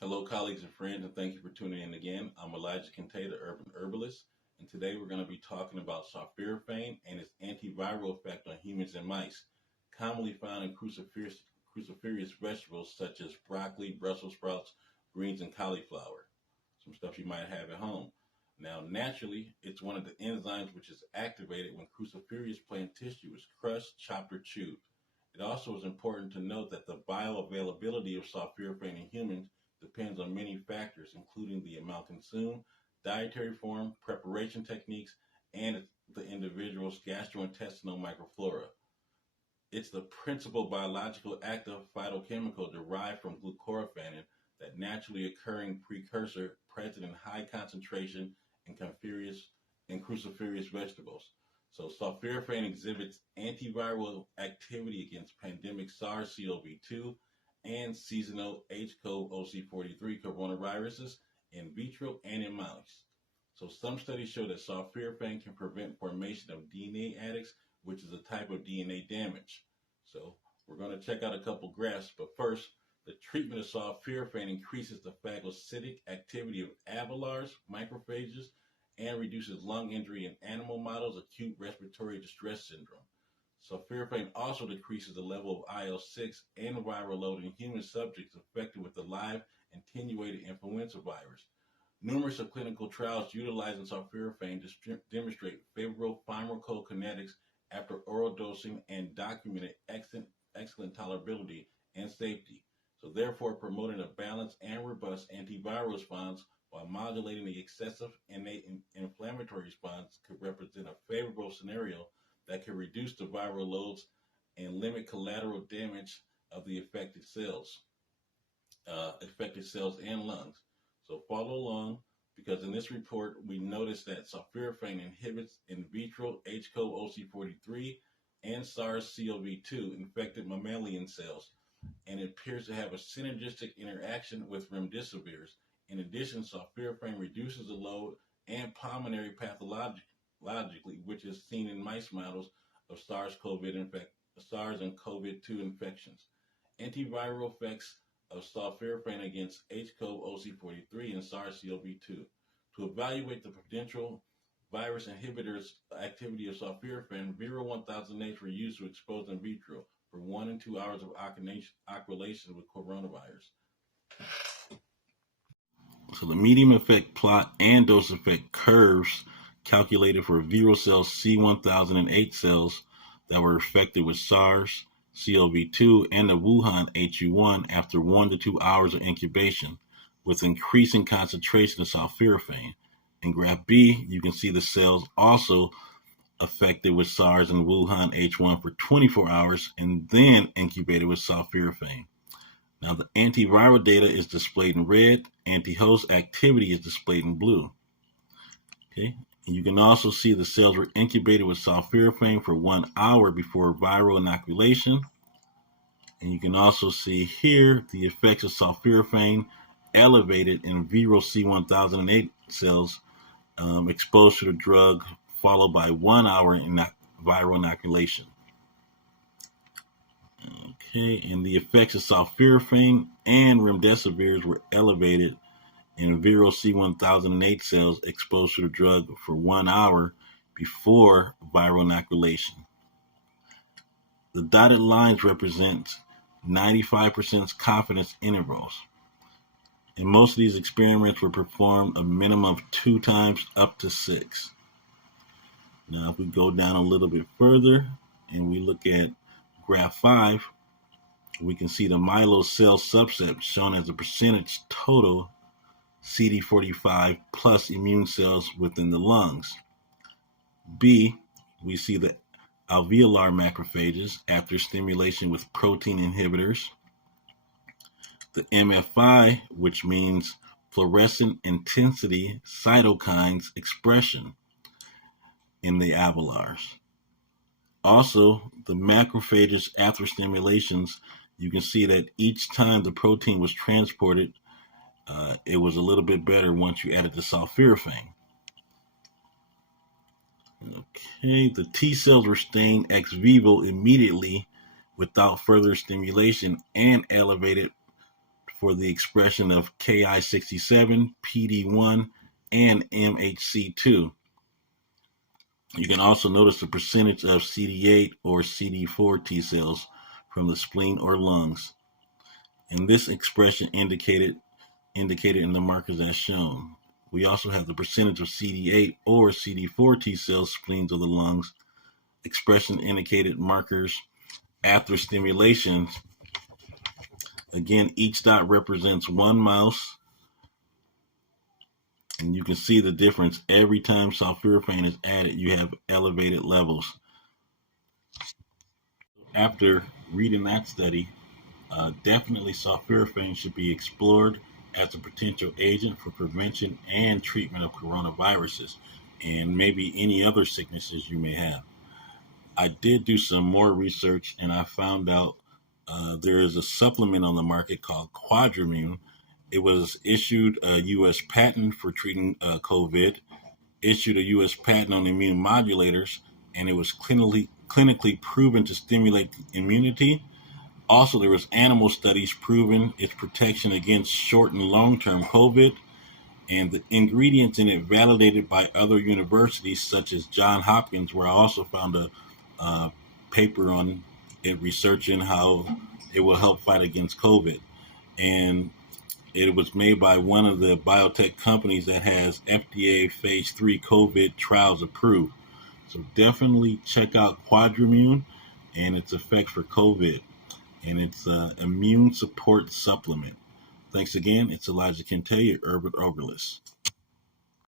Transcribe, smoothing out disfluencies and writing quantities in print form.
Hello, colleagues and friends, and thank you for tuning in again. I'm Elijah Kinte, the Urban Herbalist, and today we're going to be talking about sulforaphane and its antiviral effect on humans and mice, commonly found in cruciferous vegetables such as broccoli, Brussels sprouts, greens, and cauliflower. Some stuff you might have at home. Now, naturally, it's one of the enzymes which is activated when cruciferous plant tissue is crushed, chopped, or chewed. It also is important to note that the bioavailability of sulforaphane in humans depends on many factors, including the amount consumed, dietary form, preparation techniques, and the individual's gastrointestinal microflora. It's the principal biological active phytochemical derived from glucoraphanin, that naturally occurring precursor present in high concentration in cruciferous vegetables. So sulforaphane exhibits antiviral activity against pandemic SARS-CoV-2 and seasonal HCoV-OC43 coronaviruses in vitro and in mouse. So some studies show that sulforaphane can prevent formation of DNA adducts, which is a type of DNA damage. So we're going to check out a couple graphs, but first, the treatment of sulforaphane increases the phagocytic activity of alveolars, macrophages, and reduces lung injury in animal models of acute respiratory distress syndrome. Sulforaphane also decreases the level of IL-6 and viral load in human subjects affected with the live attenuated influenza virus. Numerous clinical trials utilizing sulforaphane demonstrate favorable pharmacokinetics after oral dosing and documented excellent tolerability and safety. So therefore, promoting a balanced and robust antiviral response while modulating the excessive innate inflammatory response could represent a favorable scenario that can reduce the viral loads and limit collateral damage of the affected cells and lungs. So follow along, because in this report we noticed that sulforaphane inhibits in vitro HCoV-OC43 and SARS-CoV-2 infected mammalian cells, and it appears to have a synergistic interaction with remdesivir. In addition, sulforaphane reduces the load and pulmonary pathologically, which is seen in mice models of SARS and COVID-2 infections. Antiviral effects of sulforaphane against HCoV-OC43 and SARS-CoV-2. To evaluate the potential virus inhibitors activity of sulforaphane, Vero 1008 were used to expose in vitro for 1 and 2 hours of oculation with coronavirus. So the medium effect plot and dose effect curves calculated for Vero cells C1008 cells that were infected with SARS, CoV-2, and the Wuhan HU1 after 1 to 2 hours of incubation, with increasing concentration of sulforaphane. In graph B, you can see the cells also affected with SARS and Wuhan H1 for 24 hours and then incubated with sulforaphane. Now the antiviral data is displayed in red, anti-host activity is displayed in blue. Okay, and you can also see the cells were incubated with sulforaphane for 1 hour before viral inoculation. And you can also see here the effects of sulforaphane elevated in Vero C1008 cells exposed to the drug, followed by 1 hour in viral inoculation. Okay, and the effects of sulforaphane and remdesivir were elevated in Vero C1008 cells exposed to the drug for 1 hour before viral inoculation. The dotted lines represent 95% confidence intervals. And most of these experiments were performed a minimum of 2 times up to 6. Now, if we go down a little bit further and we look at graph 5, we can see the myeloid cell subset shown as a percentage total CD45 plus immune cells within the lungs. B, we see the alveolar macrophages after stimulation with protein inhibitors. The MFI, which means fluorescent intensity cytokines expression in the alveolars. Also, the macrophages after stimulations, you can see that each time the protein was transported, it was a little bit better once you added the sulforaphane. Okay, the T cells were stained ex vivo immediately without further stimulation and elevated for the expression of Ki67, PD1, and MHC2. You can also notice the percentage of CD8 or CD4 T cells from the spleen or lungs. And this expression indicated in the markers as shown. We also have the percentage of CD8 or CD4 T cells, spleens of the lungs. Expression indicated markers after stimulation. Again, each dot represents one mouse. And you can see the difference. Every time sulforaphane is added, you have elevated levels. After reading that study, definitely sulforaphane should be explored as a potential agent for prevention and treatment of coronaviruses and maybe any other sicknesses you may have. I did do some more research and I found out there is a supplement on the market called Quadrimune. It was issued a U.S. patent for treating COVID, issued a U.S. patent on immune modulators, and it was clinically proven to stimulate immunity. Also, there was animal studies proving its protection against short and long-term COVID, and the ingredients in it validated by other universities such as Johns Hopkins, where I also found a paper on it researching how it will help fight against COVID. And it was made by one of the biotech companies that has FDA phase 3 COVID trials approved. So definitely check out Quadrimune and its effects for COVID. And it's an immune support supplement. Thanks again. It's Elijah Kente, your urban herbalist.